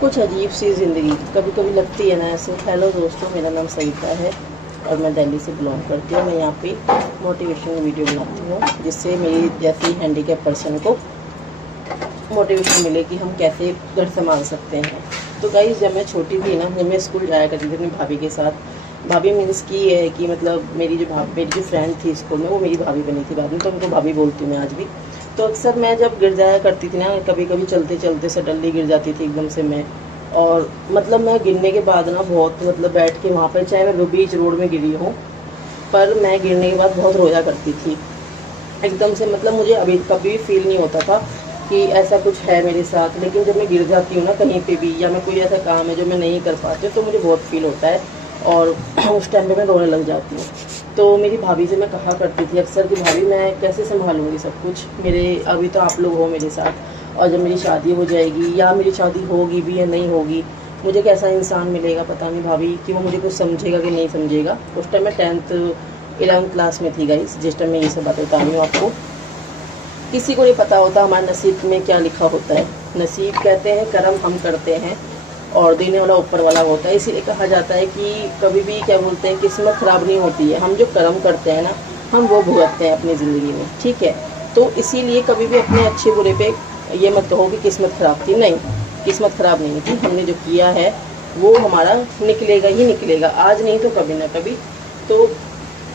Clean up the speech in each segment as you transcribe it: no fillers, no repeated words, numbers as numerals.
कुछ अजीब सी ज़िंदगी कभी कभी लगती है ना ऐसे। हेलो दोस्तों, मेरा नाम सविता है और मैं दिल्ली से बिलोंग करती हूँ। मैं यहाँ पे मोटिवेशनल वीडियो बनाती हूँ जिससे मेरी जैसी हैंडीकैप पर्सन को मोटिवेशन मिले कि हम कैसे घर संभाल सकते हैं। तो गाइस, जब मैं छोटी थी ना, जब मैं स्कूल जाया करती थी अपनी भाभी के साथ, भाभी मीन्स की है कि मतलब मेरी जो फ्रेंड थी स्कूल में, वो मेरी भाभी बनी थी बाद में, तो उनको भाभी बोलती हूँ मैं आज भी। तो अक्सर मैं जब गिर जाया करती थी ना, कभी कभी चलते चलते सडनली गिर जाती थी एकदम से मैं। और मतलब मैं गिरने के बाद ना बहुत मतलब बैठ के वहाँ पर, चाहे मैं बीच रोड में गिरी हूँ, पर मैं गिरने के बाद बहुत रोया करती थी एकदम से। मतलब मुझे अभी कभी भी फील नहीं होता था कि ऐसा कुछ है मेरे साथ, लेकिन जब मैं गिर जाती हूँ ना कहीं पे भी, या मैं कोई ऐसा काम है जो मैं नहीं कर पाती हूँ, तो मुझे बहुत फील होता है और उस टाइम पे मैं रोने लग जाती हूँ। तो मेरी भाभी से मैं कहा करती थी अक्सर कि भाभी मैं कैसे संभालूंगी सब कुछ, मेरे अभी तो आप लोग हो मेरे साथ, और जब मेरी शादी हो जाएगी या मेरी शादी होगी भी या नहीं होगी, मुझे कैसा इंसान मिलेगा पता नहीं भाभी, कि वो मुझे कुछ समझेगा कि नहीं समझेगा। उस टाइम मैं 11th क्लास में थी गाइस, जिस टाइम मैं ये सब बात बता रही हूँ आपको। किसी को नहीं पता होता हमारे नसीब में क्या लिखा होता है। नसीब कहते हैं कर्म हम करते हैं और देने वाला ऊपर वाला होता है। इसीलिए कहा जाता है कि कभी भी क्या बोलते हैं, किस्मत खराब नहीं होती है, हम जो कर्म करते हैं ना, हम वो भुगतते हैं अपनी ज़िंदगी में, ठीक है। तो इसीलिए कभी भी अपने अच्छे बुरे पे ये मत कहो कि किस्मत खराब थी, नहीं, किस्मत खराब नहीं थी। हमने जो किया है वो हमारा निकलेगा ही निकलेगा, आज नहीं तो कभी ना कभी। तो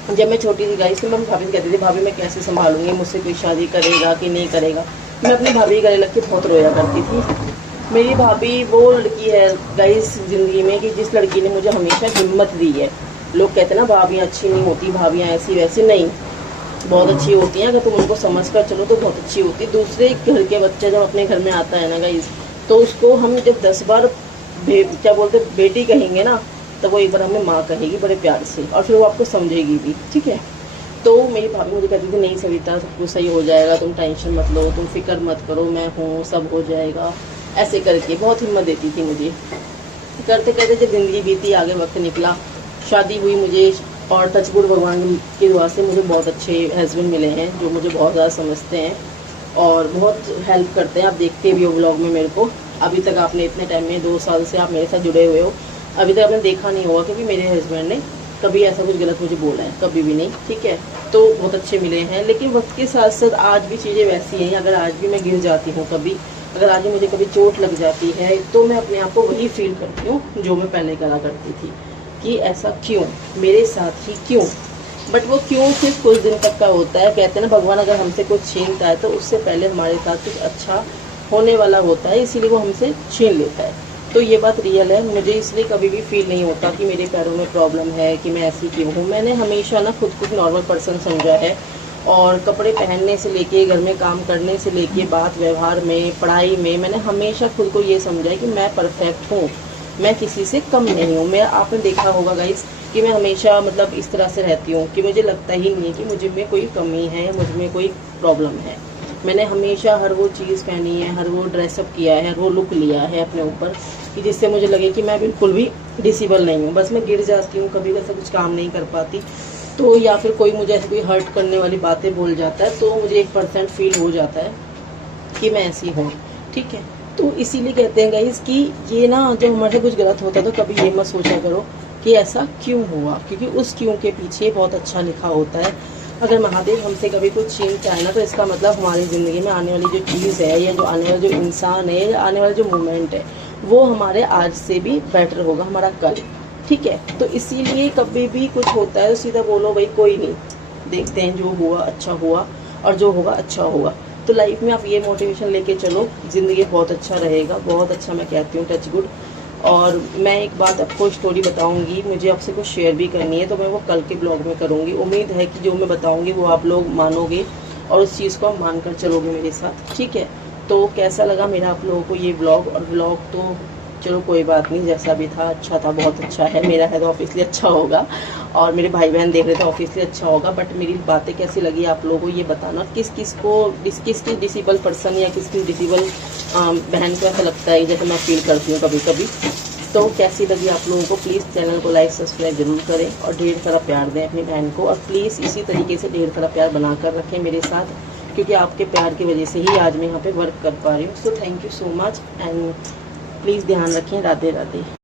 जब मैं छोटी थी गाइस, तो मैं भाभी से कहती थी भाभी मैं कैसे संभालूंगी, मुझसे कोई शादी करेगा कि नहीं करेगा। मैं अपनी भाभी के गले लग के बहुत रोया करती थी। मेरी भाभी वो लड़की है गाइस ज़िंदगी में कि जिस लड़की ने मुझे हमेशा हिम्मत दी है। लोग कहते हैं ना भाभियाँ अच्छी नहीं होती, भाभियाँ ऐसी वैसी, नहीं, बहुत अच्छी होती हैं। अगर तुम उनको समझ कर चलो तो बहुत अच्छी होती है। दूसरे घर के बच्चे जब अपने घर में आता है ना गाइस, तो उसको हम जब 10 बार क्या बोलते बेटी कहेंगे ना, तो वो एक बार हमें माँ कहेगी बड़े प्यार से, और फिर वो आपको समझेगी भी, ठीक है। तो मेरी भाभी मुझे कहती थी नहीं सविता, सब कुछ सही हो जाएगा, तुम टेंशन मत लो, तुम फिक्र मत करो, मैं हूँ, सब हो जाएगा, ऐसे करके बहुत हिम्मत देती थी मुझे। करते करते जब ज़िंदगी बीती, आगे वक्त निकला, शादी हुई मुझे, और टचवुड भगवान की दुआ से मुझे बहुत अच्छे हस्बैंड मिले हैं जो मुझे बहुत ज़्यादा समझते हैं और बहुत हेल्प करते हैं। आप देखते भी हो व्लॉग में मेरे को, अभी तक आपने इतने टाइम में 2 साल से आप मेरे साथ जुड़े हुए हो, अभी तक आपने देखा नहीं होगा क्योंकि मेरे हस्बैंड ने कभी ऐसा कुछ गलत मुझे बोला है, कभी भी नहीं, ठीक है। तो बहुत अच्छे मिले हैं, लेकिन वक्त के साथ साथ आज भी चीज़ें वैसी हैं। अगर आज भी मैं गिर जाती हूँ कभी, अगर आज भी मुझे कभी चोट लग जाती है, तो मैं अपने आप को वही फील करती हूँ जो मैं पहले करा करती थी, कि ऐसा क्यों, मेरे साथ ही क्यों। बट वो क्यों सिर्फ कुछ दिन तक का होता है। कहते हैं ना भगवान अगर हमसे कुछ छीनता है तो उससे पहले हमारे साथ कुछ अच्छा होने वाला होता है, इसीलिए वो हमसे छीन लेता है। तो ये बात रियल है। मुझे इसलिए कभी भी फील नहीं होता कि मेरे पैरों में प्रॉब्लम है, कि मैं ऐसी क्यों हूँ। मैंने हमेशा ना खुद को नॉर्मल पर्सन समझा है, और कपड़े पहनने से लेके, घर में काम करने से लेके, बात व्यवहार में, पढ़ाई में, मैंने हमेशा खुद को ये समझा है कि मैं परफेक्ट हूँ, मैं किसी से कम नहीं हूँ। मैं, आपने देखा होगा गाइस कि मैं हमेशा मतलब इस तरह से रहती हूँ कि मुझे लगता ही नहीं है कि मुझ में कोई कमी है, मुझ में कोई प्रॉब्लम है। मैंने हमेशा हर वो चीज़ पहनी है, हर वो ड्रेसअप किया है, हर वो लुक लिया है अपने ऊपर कि जिससे मुझे लगे कि मैं बिल्कुल भी डिसेबल नहीं हूँ। बस मैं गिर जाती हूँ कभी, ऐसा कुछ काम नहीं कर पाती तो, या फिर कोई मुझे ऐसे कोई हर्ट करने वाली बातें बोल जाता है, तो मुझे 1% फील हो जाता है कि मैं ऐसी हूँ, ठीक है। तो इसीलिए कहते हैं गाइस कि ये ना, जब हमारे से कुछ गलत होता है तो कभी ये मत सोचा करो कि ऐसा क्यों हुआ, क्योंकि उस क्यों के पीछे बहुत अच्छा लिखा होता है। अगर महादेव हमसे कभी कुछ छीनता है ना, तो इसका मतलब हमारी ज़िंदगी में आने वाली जो चीज़ है, या जो आने वाला जो इंसान है, या आने वाला जो मोमेंट है, वो हमारे आज से भी बेटर होगा, हमारा कल, ठीक है। तो इसीलिए कभी भी कुछ होता है तो सीधा बोलो भाई कोई नहीं, देखते हैं, जो हुआ अच्छा हुआ और जो होगा अच्छा होगा। तो लाइफ में आप ये मोटिवेशन लेके चलो, ज़िंदगी बहुत अच्छा रहेगा, बहुत अच्छा, मैं कहती हूँ टच गुड। और मैं एक बात आपको स्टोरी बताऊंगी, मुझे आपसे कुछ शेयर भी करनी है, तो मैं वो कल के ब्लॉग में करूंगी। उम्मीद है कि जो मैं बताऊंगी वो आप लोग मानोगे और उस चीज़ को आप मानकर चलोगे मेरे साथ, ठीक है। तो कैसा लगा मेरा आप लोगों को ये ब्लॉग, और ब्लॉग तो चलो कोई बात नहीं, जैसा भी था अच्छा था, बहुत अच्छा है। मेरा है तो ऑब्वियसली अच्छा होगा, और मेरे भाई बहन देख रहे थे ऑब्वियसली अच्छा होगा। बट मेरी बातें कैसी लगी आप लोगों को ये बताना, किस किस को, किस डिसेबल पर्सन या किस डिसेबल बहन को ऐसा लगता है जैसे मैं फील करती हूँ कभी कभी। तो कैसी लगी आप लोगों को, प्लीज़ चैनल को लाइक सब्सक्राइब जरूर करें और ढेर सारा प्यार दें अपनी बहन को, और प्लीज़ इसी तरीके से ढेर सारा प्यार बना कर रखें मेरे साथ, क्योंकि आपके प्यार की वजह से ही आज मैं यहाँ पे वर्क कर पा रही हूँ। So thank you so much, and please ध्यान रखें। राधे राधे।